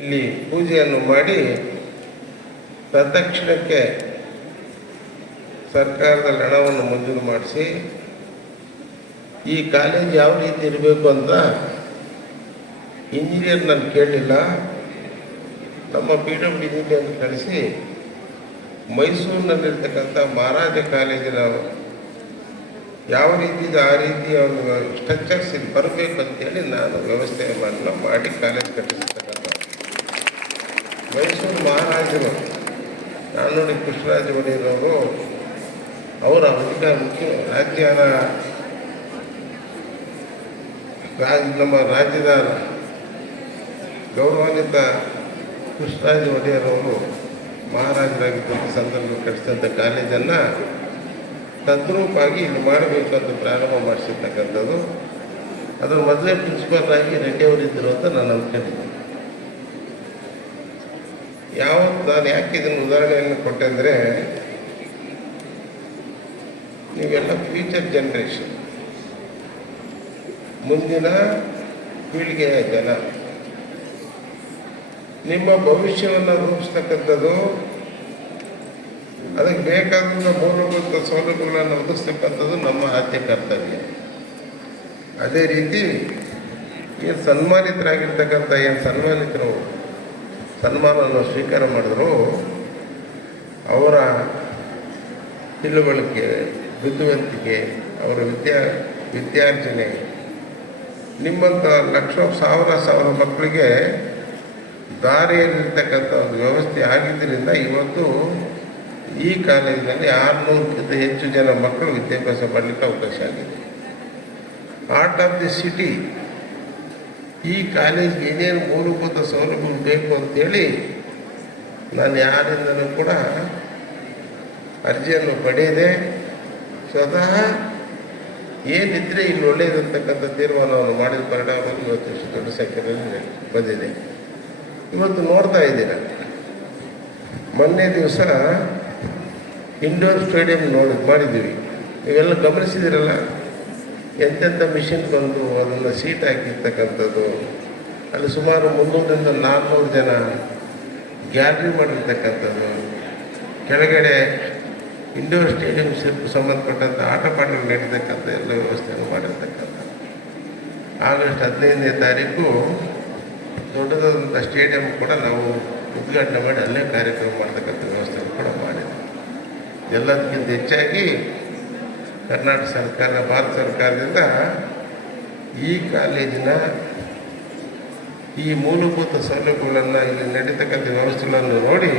ಇಲ್ಲಿ ಪೂಜೆಯನ್ನು ಮಾಡಿ ತತ್ಕ್ಷಣಕ್ಕೆ ಸರ್ಕಾರದಲ್ಲಿ ಹಣವನ್ನು ಮಂಜೂರು ಮಾಡಿಸಿ ಈ ಕಾಲೇಜ್ ಯಾವ ರೀತಿ ಇರಬೇಕು ಅಂತ ಇಂಜಿನಿಯರ್ ನಾನು ಕೇಳಲಿಲ್ಲ, ನಮ್ಮ PWD ಇಂಜಿನಿಯರ್ ಕಳಿಸಿ ಮೈಸೂರಿನಲ್ಲಿರ್ತಕ್ಕಂಥ ಮಹಾರಾಜ ಕಾಲೇಜಿನ ಯಾವ ರೀತಿ ಇದೆ ಆ ರೀತಿ ಒಂದು ಸ್ಟ್ರಕ್ಚರ್ಸ್ ಇಲ್ಲಿ ಬರಬೇಕು ಅಂತೇಳಿ ನಾನು ವ್ಯವಸ್ಥೆಯನ್ನು ಮಾಡಿ ಕಾಲೇಜ್ ಕಟ್ಟಿಸ್ತಕ್ಕಂಥ ಮೈಸೂರು ಮಹಾರಾಜರು ನಾಲ್ನೋಡಿ ಕೃಷ್ಣರಾಜ ಒಡೆಯರವರು ಅವರ ಮುಖ್ಯ ನಮ್ಮ ರಾಜ್ಯದ ಗೌರವಾನ್ವಿತ ಕೃಷ್ಣರಾಜ ಒಡೆಯರವರು ಮಹಾರಾಜರಾಗಿದ್ದಂಥ ಸಂದರ್ಭ ಕಟ್ಟಿಸಿದಂಥ ಕಾಲೇಜನ್ನು ತದ್ರೂಪಾಗಿ ಇಲ್ಲಿ ಮಾಡಬೇಕು ಅಂತ ಪ್ರಾರಂಭ ಮಾಡಿಸಿರ್ತಕ್ಕಂಥದ್ದು. ಅದರ ಮೊದಲೇ ಪ್ರಿನ್ಸಿಪಾಲ್ ಆಗಿ ರೆಡ್ಡಿಯವರಿದ್ದರು ಅಂತ ನಾನು ಅಂದ್ಕೊಂಡಿದ್ದೆ. ಯಾವತ್ತು ನಾನು ಯಾಕೆ ಇದನ್ನು ಉದಾಹರಣೆಯನ್ನು ಕೊಟ್ಟೆ ಅಂದರೆ, ನೀವೆಲ್ಲ ಫ್ಯೂಚರ್ ಜನ್ರೇಷನ್, ಮುಂದಿನ ಪೀಳಿಗೆಯ ಜನ, ನಿಮ್ಮ ಭವಿಷ್ಯವನ್ನು ರೂಪಿಸ್ತಕ್ಕಂಥದ್ದು, ಅದಕ್ಕೆ ಬೇಕಾದಂಥ ಮೂಲಭೂತ ಸೌಲಭ್ಯಗಳನ್ನು ಒದಗಿಸ್ತಕ್ಕಂಥದ್ದು ನಮ್ಮ ಆದ್ಯ ಕರ್ತವ್ಯ. ಅದೇ ರೀತಿ ಏನು ಸನ್ಮಾನಿತರಾಗಿರ್ತಕ್ಕಂಥ ಸನ್ಮಾನಿತರು ಸನ್ಮಾನವನ್ನು ಸ್ವೀಕಾರ ಮಾಡಿದ್ರು, ಅವರ ತಿಳುವಳಿಕೆ, ಬುದ್ಧಿವಂತಿಕೆ, ಅವರ ವಿದ್ಯಾರ್ಜನೆ ನಿಮ್ಮಂಥ ಲಕ್ಷ ಸಾವಿರ ಮಕ್ಕಳಿಗೆ ದಾರಿಯಲ್ಲಿರ್ತಕ್ಕಂಥ ಒಂದು ವ್ಯವಸ್ಥೆ ಆಗಿದ್ದರಿಂದ ಇವತ್ತು ಈ ಕಾಲೇಜಿನಲ್ಲಿ 600ಕ್ಕಿಂತ ಹೆಚ್ಚು ಜನ ಮಕ್ಕಳು ವಿದ್ಯಾಭ್ಯಾಸ ಮಾಡಲಿಕ್ಕೆ ಅವಕಾಶ ಆಗಿದೆ. ಆರ್ಟ್ ಆಫ್ ದಿ ಸಿಟಿ ಈ ಕಾಲೇಜ್ಗೆ ಏನೇನು ಮೂಲಭೂತ ಸೌಲಭ್ಯ ಬೇಕು ಅಂತೇಳಿ ನಾನು ಯಾರಿಂದಲೂ ಕೂಡ ಅರ್ಜಿಯನ್ನು ಪಡೆಯದೆ ಸ್ವತಃ ಏನಿದ್ರೆ ಇಲ್ಲಿ ಒಳ್ಳೆಯದಂತಕ್ಕಂಥ ತೀರ್ಮಾನವನ್ನು ಮಾಡಿದ ಪರಿಣಾಮದಲ್ಲಿ ಇವತ್ತು ಇಷ್ಟು ದೊಡ್ಡ ಸಂಖ್ಯೆಯಲ್ಲಿ ಬಂದಿದೆ. ಇವತ್ತು ನೋಡ್ತಾ ಇದ್ದೀರ, ಮೊನ್ನೆ ದಿವಸ ಇಂಡೋರ್ ಸ್ಟೇಡಿಯಂ ಮಾಡಿದ್ದೀವಿ. ನೀವೆಲ್ಲ ಗಮನಿಸಿದಿರಲ್ಲ, ಎಂತೆಂಥ ಮಿಷಿನ್ ಬಂದು ಅದನ್ನು ಸೀಟ್ ಹಾಕಿರ್ತಕ್ಕಂಥದ್ದು, ಅಲ್ಲಿ ಸುಮಾರು 300ರಿಂದ 400 ಜನ ಗ್ಯಾಲರಿ ಮಾಡಿರ್ತಕ್ಕಂಥದ್ದು, ಕೆಳಗಡೆ ಇಂಡೋರ್ ಸ್ಟೇಡಿಯಂ ಸಂಬಂಧಪಟ್ಟಂಥ ಆಟ ಪಾಠಗಳು ನಡೀತಕ್ಕಂಥ ಎಲ್ಲ ವ್ಯವಸ್ಥೆಯನ್ನು ಮಾಡಿರ್ತಕ್ಕಂಥ. ಆಗಸ್ಟ್ 15ನೇ ತಾರೀಕು ದೊಡ್ಡದಾದಂಥ ಸ್ಟೇಡಿಯಂ ಕೂಡ ನಾವು ಉದ್ಘಾಟನೆ ಮಾಡಿ ಅಲ್ಲೇ ಕಾರ್ಯಕ್ರಮ ಮಾಡ್ತಕ್ಕಂಥ ವ್ಯವಸ್ಥೆಯನ್ನು ಕೂಡ ಮಾಡಿದ್ವಿ. ಎಲ್ಲದಕ್ಕಿಂತ ಹೆಚ್ಚಾಗಿ ಕರ್ನಾಟಕ ಸರ್ಕಾರ, ಭಾರತ ಸರ್ಕಾರದಿಂದ ಈ ಕಾಲೇಜಿನ ಈ ಮೂಲಭೂತ ಸೌಲಭ್ಯಗಳನ್ನು ಇಲ್ಲಿ ನಡೀತಕ್ಕಂಥ ವ್ಯವಸ್ಥೆಗಳನ್ನು ನೋಡಿ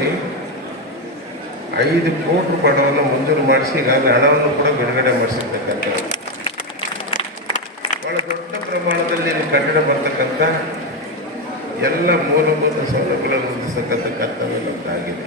5 ಕೋಟಿ ರೂಪಾಯಿಗಳನ್ನು ಮಂಜೂರು ಮಾಡಿಸಿ ಈಗಾಗಲೇ ಹಣವನ್ನು ಕೂಡ ಬಿಡುಗಡೆ ಮಾಡಿಸಿರ್ತಕ್ಕಂಥ ಭಾಳ ದೊಡ್ಡ ಪ್ರಮಾಣದಲ್ಲಿ ಕಟ್ಟಡ ಬರ್ತಕ್ಕಂಥ ಎಲ್ಲ ಮೂಲಭೂತ ಸೌಲಭ್ಯಗಳನ್ನು ಹೊಂದಿಸ್ತಕ್ಕಂಥ ಕರ್ತವ್ಯ ನಮ್ಮದಾಗಿದೆ.